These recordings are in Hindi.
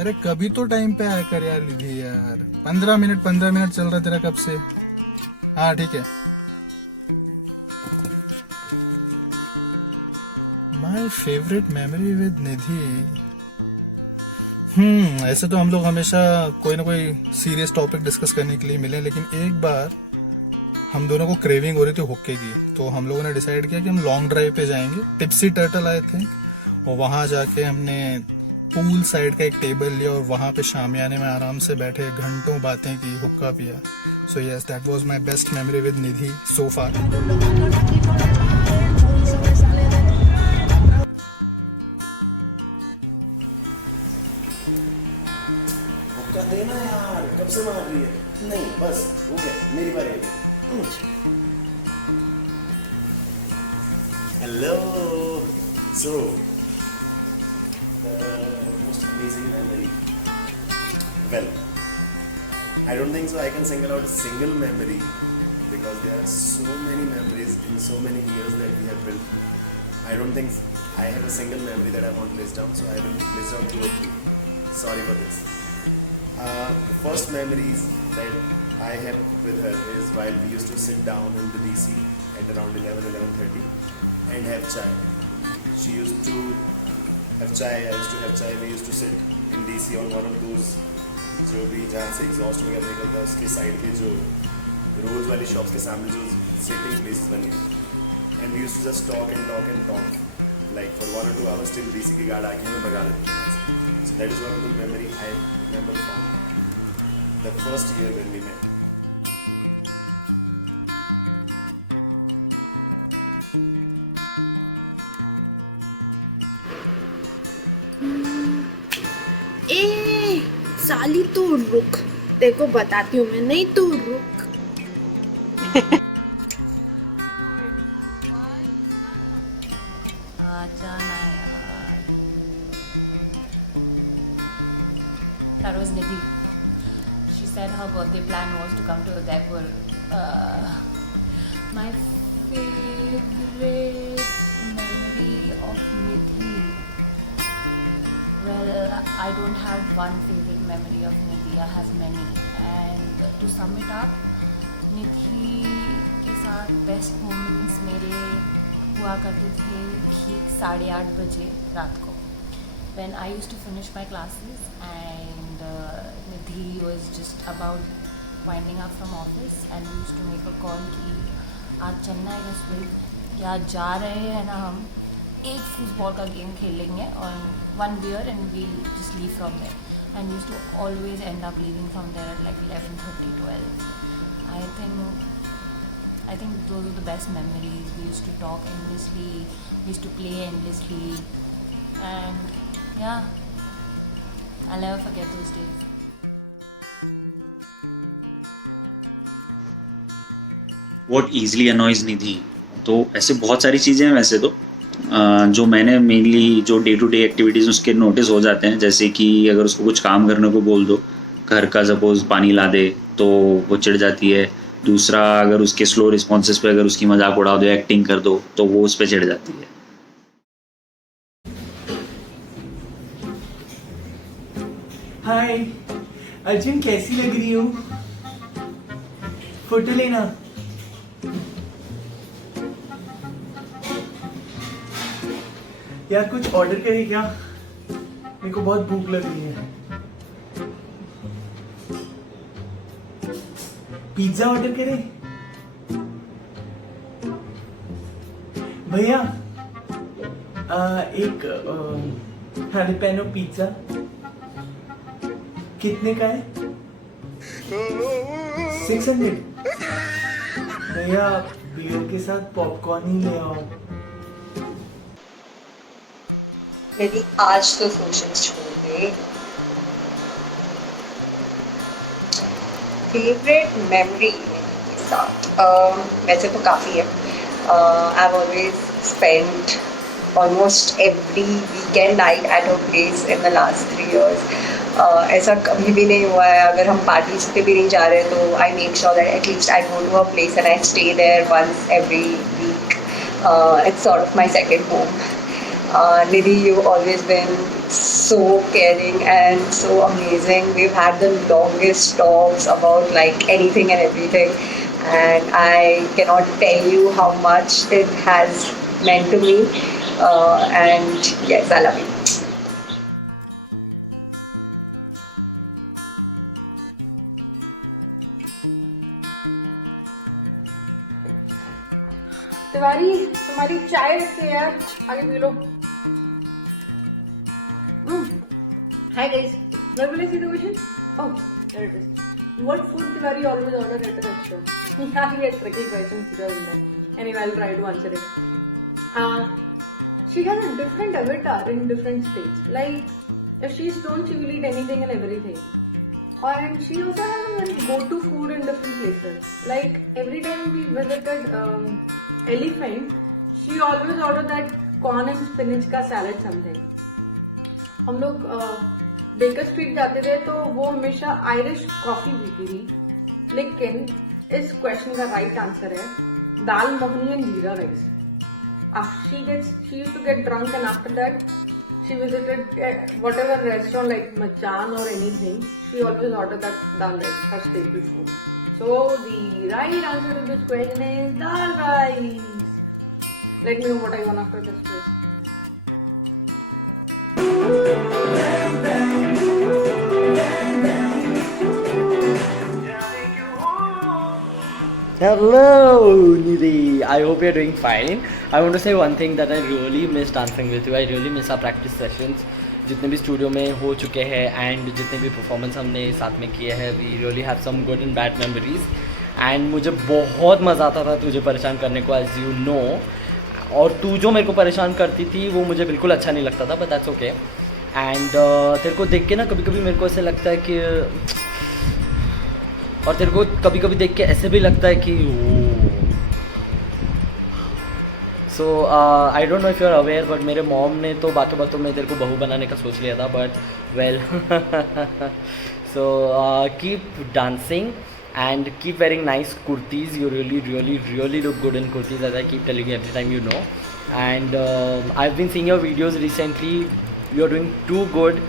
अरे कभी तो टाइम पे आया कर यार निधि यार। 15 मिनट चल रहा है तेरा कब से। हाँ ठीक है। माय फेवरेट मेमोरी विद निधि। ऐसे तो हम लोग हमेशा कोई ना कोई सीरियस टॉपिक डिस्कस करने के लिए मिले, लेकिन एक बार हम दोनों को क्रेविंग हो रही थी हुक्के की, तो हम लोगों ने डिसाइड किया कि हम लॉन्ग ड्राइव पे जाएंगे। टिप्सी टर्टल आए थे और वहां जाके हमने पूल साइड का एक टेबल लिया और वहां पे शामियाने में आराम से बैठे घंटों बातें की, हुक्का पिया। So yes, that was my best memory with Nidhi so far. मौका देना यार, कब से मार रही है। नहीं बस हो गया, मेरी बारी। Hello. So the most amazing memory, well, I don't think so I can single out a single memory because there are so many memories in so many years that we have built. I don't think I have a single memory that I want to list down, so I will list down 2 or 3. Sorry for this. The first memories that I have with her is while we used to sit down in the DC at around 11:30 and have chai. She used to have chai, I used to have chai. We used to sit in DC on one of those जो भी जहाँ से एग्जॉस्ट वगैरह निकलता है उसके साइड पे जो रोज वाली शॉप्स के सामने जो सिटिंग प्लेसेस बनी है, and we used to just talk and talk like for 1 or 2 hours till DC की गार्ड आके हमें भगा देते थे। So that is one of the memory I remember from the first year when we met. ए साली तो रुक, तेरे को बताती हूँ मैं। नहीं तो रुक। आजा ना यार। That was Nidhi. She said her birthday plan was to come to Udaipur. My favorite memory of Nidhi. Well, I don't have one favorite memory of Nidhi. I have many. And to sum it up, Nidhi के साथ best moments मेरे हुआ करते थे ठीक 8:30 बजे रात को, when I used to finish my classes and Nidhi was just about winding up from office and we used to make a call कि आज चलना है सुबह या जा रहे हैं ना, हम एक फुटबॉल का गेम खेल लेंगे और 1 beer and we'll just leave from there. And we used to always end up leaving from there at like 11:30, 12. I think those are the best memories. We used to talk endlessly, we used to play endlessly, and yeah, I'll never forget those days. What easily annoys निधि, तो ऐसे बहुत सारी चीज़ें हैं वैसे तो जो मैंने मेनली जो डे टू डे एक्टिविटीज़ उसके नोटिस हो जाते हैं, जैसे कि अगर उसको कुछ काम करने को बोल दो, घर का सपोज पानी ला दे तो वो चिढ़ जाती है। दूसरा, अगर उसके स्लो रिस्पॉन्सेस पे अगर उसकी मजाक उड़ा दो, एक्टिंग कर दो, तो वो उस पर चिढ़ जाती है। हाय अर्जुन, कैसी लग रही हो? फोटो लेना। यार कुछ ऑर्डर करें क्या? मेरे को बहुत भूख लग रही है। पिज्जा ऑर्डर करें? भैया एक हैलिपेनो पिज्जा कितने का है? 600। भैया बियर के साथ पॉपकॉर्न ही ले आओ। मेरी आज तो सोशल छोड़ दे। फेवरेट मेमोरी के साथ वैसे तो काफ़ी है। I have always spent almost every weekend night at a place in the last 3 years। ऐसा कभी भी नहीं हुआ है अगर हम पार्टीज पे भी नहीं जा रहे तो I make sure that at least I go to a place and I stay there once every week. It's sort of my second home. Nidhi, you've always been so caring and so amazing. We've had the longest talks about like anything and everything, and I cannot tell you how much it has meant to me. And yes, I love you. Tiwari, तुम्हारी चाय रखी है यार, आगे P low. Hi guys, where will I see the question? Oh, there it is. What food Tiwari always order at a restaurant? Yeah, he had tricky questions in there. Anyway, I'll try to answer it. She has a different avatar in different states. Like, if she's stoned, she will eat anything and everything. And she also has a very go-to food in different places. Like, every time we visited Elephant, she always ordered that corn and spinach का salad something. हम लोग बेकर स्ट्रीट जाते थे तो वो हमेशा आयरिश कॉफी पीती थी, लेकिन इस क्वेश्चन का राइट आंसर है दाल मखनी एंड जीरा rice. She used to get drunk, and after that she visited whatever restaurant like Machan or anything. She always ordered that dal rice, her staple food. So the right answer to this question is dal rice. Let me know what I want after this quiz. Hello Nidhi, I hope you're doing fine. I want to say one thing that I really miss dancing with you. I really miss our practice sessions. जितने भी स्टूडियो में हो चुके हैं एंड जितने भी परफॉर्मेंस हमने साथ में किए हैं, we really have some good and bad memories. And मुझे बहुत मज़ा आता था तुझे परेशान करने को, एज यू नो. और तू जो मेरे को परेशान करती थी वो मुझे बिल्कुल अच्छा नहीं लगता था, बट दैट्स ओके. एंड तेरे को देख के ना कभी कभी मेरे को ऐसे लगता है कि, और तेरे को कभी कभी देख के ऐसे भी लगता है कि so I don't know if you are aware, but मेरे मॉम ने तो बातों बातों में तेरे को बहू बनाने का सोच लिया था, but well. So keep dancing and keep wearing nice kurtis. You really look good in kurtis, as I keep telling you every time, you know. And I've been seeing your videos recently. You're doing too good,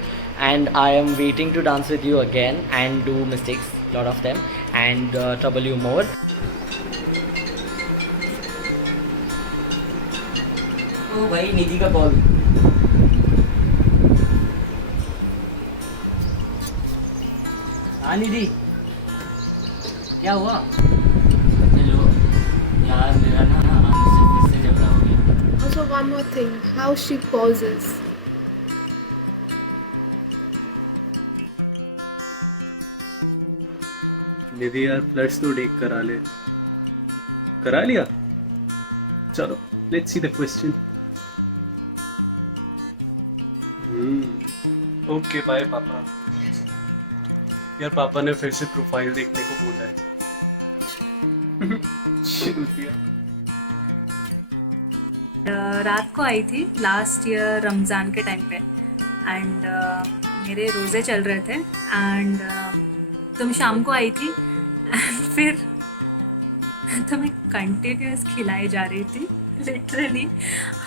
and I am waiting to dance with you again and do mistakes, lot of them, and trouble you more. Oh भाई, निधि का कॉल. हाँ निधि, क्या हुआ? हेलो यार, मेरा ना आने से फिर से झगड़ा हो गया. Also one more thing, how she pauses. निधि यार, फ्लड्स तो डेक करा लिया. चलो, let's see the question. Okay, bye पापा. यार पापा ने फिर से प्रोफाइल देखने को बोला है. रात को आई थी लास्ट ईयर रमज़ान के टाइम पे, एंड मेरे रोज़े चल रहे थे, एंड तुम शाम को आई थी, एंड फिर तुम्हें कंटिन्यूस खिलाई जा रही थी. लिटरली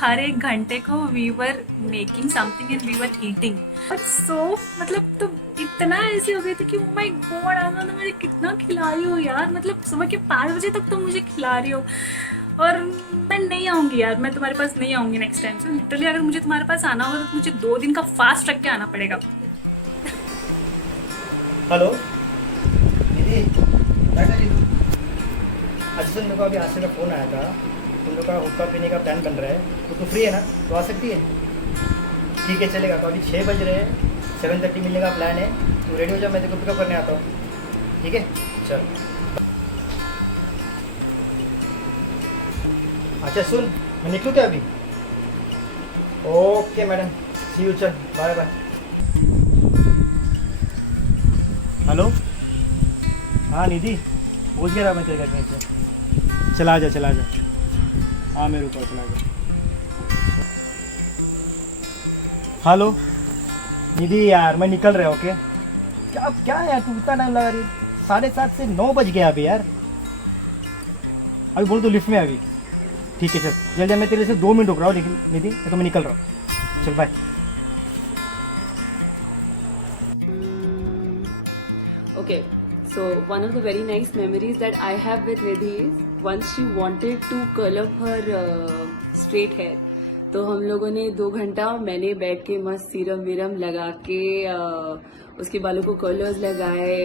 हर एक घंटे को we were making something and we were eating. But so मतलब तुम इतना ऐसे हो गई थी कि माय गॉड, आज तो मुझे कितना खिला रही हो यार. मतलब सुबह के 5 बजे तक तुम मुझे खिला रही हो, और मैं नहीं आऊँगी यार, मैं तुम्हारे पास नहीं आऊँगी नेक्स्ट टाइम से. लिटरली अगर मुझे तुम्हारे पास आना होगा तो मुझे 2 दिन का फास्ट रख के आना पड़ेगा. हेलो दीदी, क्या कर रही तू? अच्छा मेरे को अभी हाथ से फ़ोन आया था, तुम लोग का हुक्का पीने का प्लान बन रहा है, तो तू फ्री है ना? तो आ सकती है? ठीक है, चलेगा. तो अभी 6 बज रहे हैं, 7:30 मिलने का प्लान है. तू रेडी हो जा, मैं तेरे को पिकअप करने आता हूँ. ठीक है, चल. अच्छा सुन, मैं निकलूँ क्या अभी? Okay madam, see you. चल, बाय बाय. हेलो, हाँ निधि, पहुँच गया मैं तेरे घर में से. चला जा. हाँ मेरे ऊपर चला जा. हेलो निधि यार, मैं निकल रहा. ओके, क्या यार तू इतना टाइम लगा रही? 7:30 से 9 बज गया अभी यार. अभी बोल तो लिफ्ट में अभी. ठीक है चल, जल्दी. मैं तेरे से 2 मिनट रुक रहा हूँ, लेकिन निधि तो मैं निकल रहा हूँ. चल bye. Okay, so one of the very nice memories that I have with Nidhi is once she wanted to curl up her straight hair. तो हम लोगों ने 2 घंटा मैंने बैठ के मस्त सीरम वीरम लगा के उसके बालों को कर्लर्स लगाए,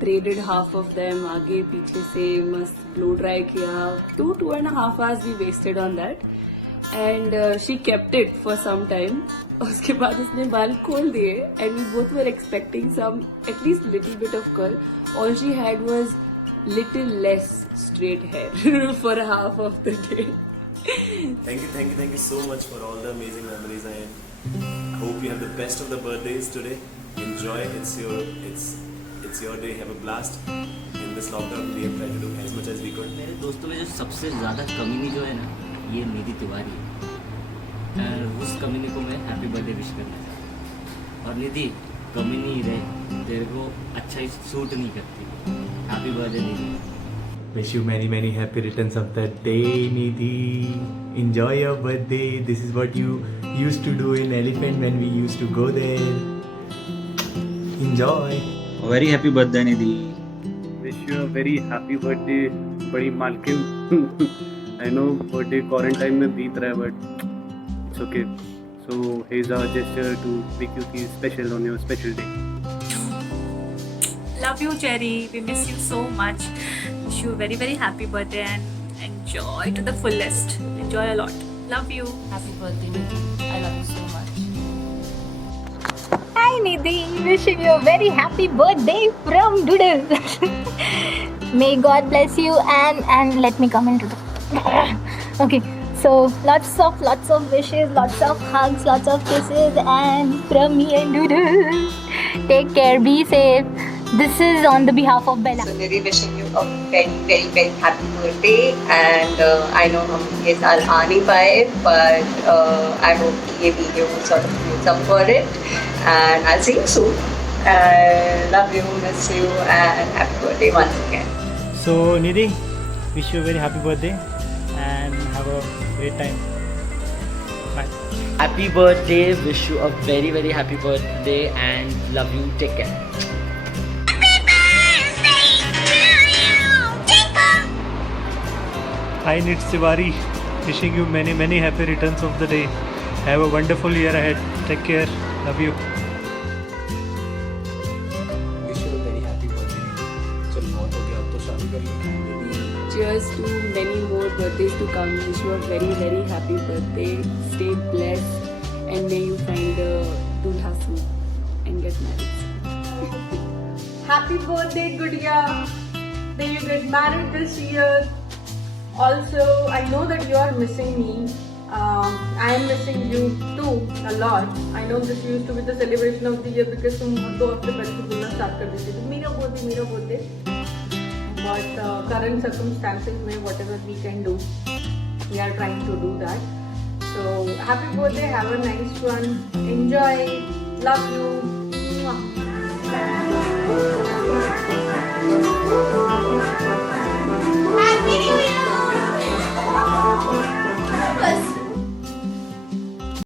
ब्रेडेड हाफ ऑफ देम आगे पीछे से मस्त ब्लो ड्राई किया. 2.5 hours we wasted on that and she kept it for some time. उसके बाद उसने बाल खोल दिए and we both were expecting some at least little bit of curl. All she had was little less straight hair for half of the day. Thank you so much for all the amazing memories. I hope you have the best of the birthdays today. Enjoy. It's your day. Have a blast. In this lockdown, we have tried to do as much as we could. मेरे दोस्तों में जो सबसे ज़्यादा कमीनी जो है ना, ये निधि तिवारी है. और उस कमीनी को मैं हैप्पी बर्थडे विश करना चाहता हूँ. और निधि कमीनी रहे, तेरे को अच्छा ही सूट नहीं करती. Happy birthday Nidhi. Wish you many happy returns of the day, Nidhi. Enjoy your birthday. This is what you used to do in Elephant when we used to go there. Enjoy. Very happy birthday Nidhi. Wish you a very happy birthday, बड़ी मालकिन. I know birthday quarantine में बीत रहा है but it's okay. So here's our gesture to make you feel special on your special day. Love you, Cherry. We miss you so much. Wish you a very happy birthday and enjoy to the fullest. Enjoy a lot. Love you. Happy birthday, Nidhi. I love you so much. Hi Nidhi, wishing you a very happy birthday from Doodle. May God bless you and let me come into the. Okay, so lots of wishes, lots of hugs, lots of kisses, and from me and Doodle. Take care, be safe. This is on the behalf of Bella. So Nidhi, wishing you a very happy birthday and I know हम ये साल आ नहीं पाए but I hope कि ये video sort of makes up for it and I'll see you soon. Love you, miss you and happy birthday once again. So Nidhi, wish you a very happy birthday and have a great time. Bye. Happy birthday. Wish you a very happy birthday and love you. Take care. Hi Nidhi Tiwari, wishing you many happy returns of the day. Have a wonderful year ahead. Take care. Love you. Wish you a very happy birthday. चल बहुत हो गया, अब तो शादी कर ली. Cheers to many more birthdays to come. Wish you a very happy birthday. Stay blessed and may you find a dulha soon and get married. Happy birthday, Gudiya. May you get married this year. Also, I know that you are missing me. I am missing you too a lot. I know this used to be the celebration of the year because तुम 2 हफ्ते पहले से बोलना स्टार्ट कर देते थे मेरा birthday. But current circumstances में whatever we can do, we are trying to do that. So happy birthday. Have a nice one. Enjoy. Love you. Mwah.